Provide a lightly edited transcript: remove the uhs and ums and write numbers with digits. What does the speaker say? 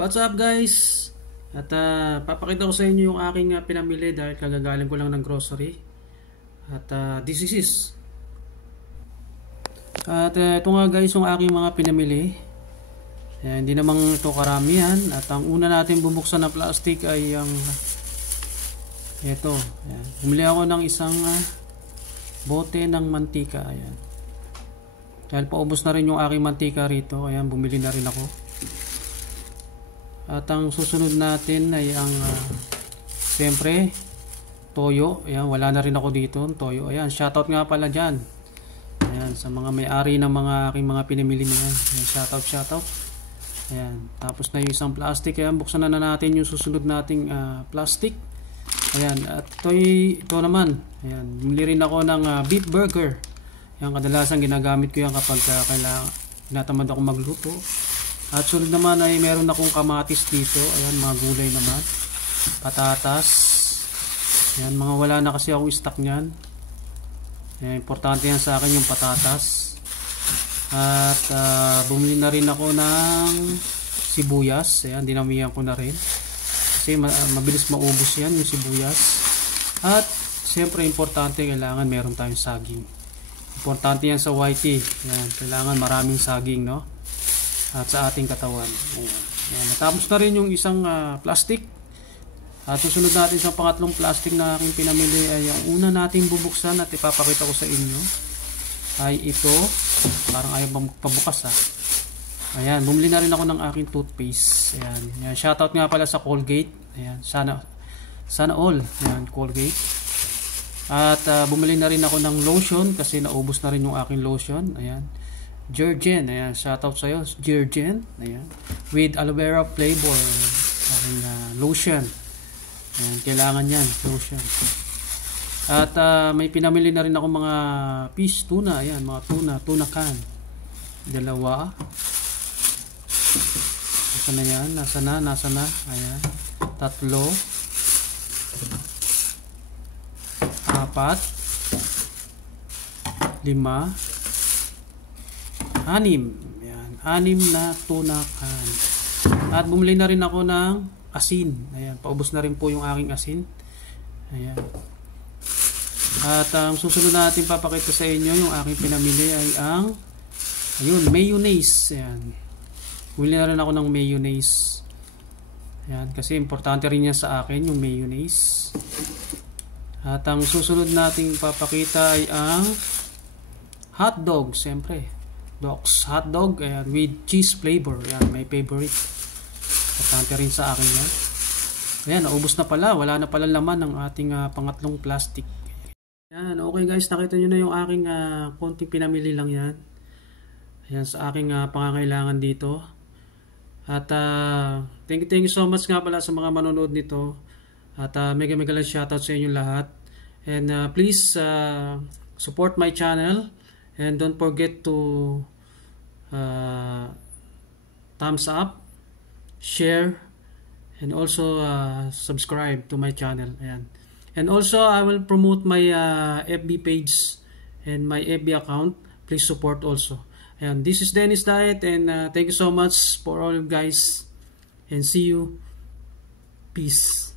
What's up guys? At papakita ko sa inyo yung aking pinamili dahil kagagaling ko lang ng grocery. At this is ito nga guys yung aking mga pinamili. Hindi namang ito karamihan. At ang una natin bubuksan na plastic ay ang ito. Ayan. Bumili ako ng isang bote ng mantika. Ayan. Dahil paubos na rin yung aking mantika rito. Ayan, bumili na rin ako. At ang susunod natin ay ang siyempre toyo. Ayan, wala na rin ako dito, toyo. Ayan, shoutout nga pala dyan. Ayan, sa mga may-ari ng mga aking mga pinamili na yan. Ayan, shoutout. Ayan, tapos na yung isang plastic. Ayan, buksan na natin yung susunod nating plastic. Ayan, at ito naman. Ayan, bumili rin ako ng beef burger. Ayan, kadalasan ginagamit ko yan kapag kailangan tinatamad ako magluto. At sunod naman ay meron akong kamatis dito. Ayan, mga gulay naman. Patatas. Ayan, mga wala na kasi akong stock nyan. Ayan, importante yan sa akin yung patatas. At bumili na rin ako ng sibuyas. Ayan, dinamihan ko na rin. Kasi mabilis maubos yan yung sibuyas. At siyempre importante, kailangan meron tayong saging. Importante yan sa YT. Ayan, kailangan maraming saging, no? At sa ating katawan. Ayan. Ayan. Natapos na rin yung isang plastic. At susunod natin sa pangatlong plastic na aking pinamili ay ang una nating bubuksan at ipapakita ko sa inyo ay ito. Parang ayaw bang pabukas ha. Ayan, bumili na rin ako ng aking toothpaste. Ayan. Ayan. Shoutout nga pala sa Colgate. Ayan. Sana all. Ayan, Colgate. At bumili na rin ako ng lotion kasi naubos na rin yung aking lotion. Ayan. Jergen, ayan, shoutout sa'yo, Jergen, ayan, with aloe vera flavor, aking lotion, ayan, kailangan yan, lotion. At may pinamili na rin ako mga fish tuna, ayan, mga tuna can, dalawa, nasa na yan, nasa na, ayan, tatlo, apat, lima, anim. Ayan, 6 na tuna can. At bumili na rin ako ng asin. Ayan, paubos na rin po yung aking asin. Ayan. At ang susunod natin papakita sa inyo yung aking pinamili ay ang mayonnaise. Ayan. Bumili na rin ako ng mayonnaise. Ayan, kasi importante rin yan sa akin yung mayonnaise. At ang susunod nating papakita ay ang hotdog, siyempre. Hotdog, ayan, with cheese flavor. Ayan, my favorite. Importante rin sa akin yan. Ayan, naubos na pala. Wala na pala laman ng ating pangatlong plastic. Ayan, okay guys, nakita nyo na yung aking konting pinamili lang yan. Ayan, sa aking pangangailangan dito. At thank you so much nga pala sa mga manonood nito. At mega lang shoutout sa inyo lahat. And please support my channel. And don't forget to thumbs up, share, and also subscribe to my channel. Ayan. And also, I will promote my FB page and my FB account. Please support also. Ayan. This is Dennis Diet, and thank you so much for all you guys. And see you. Peace.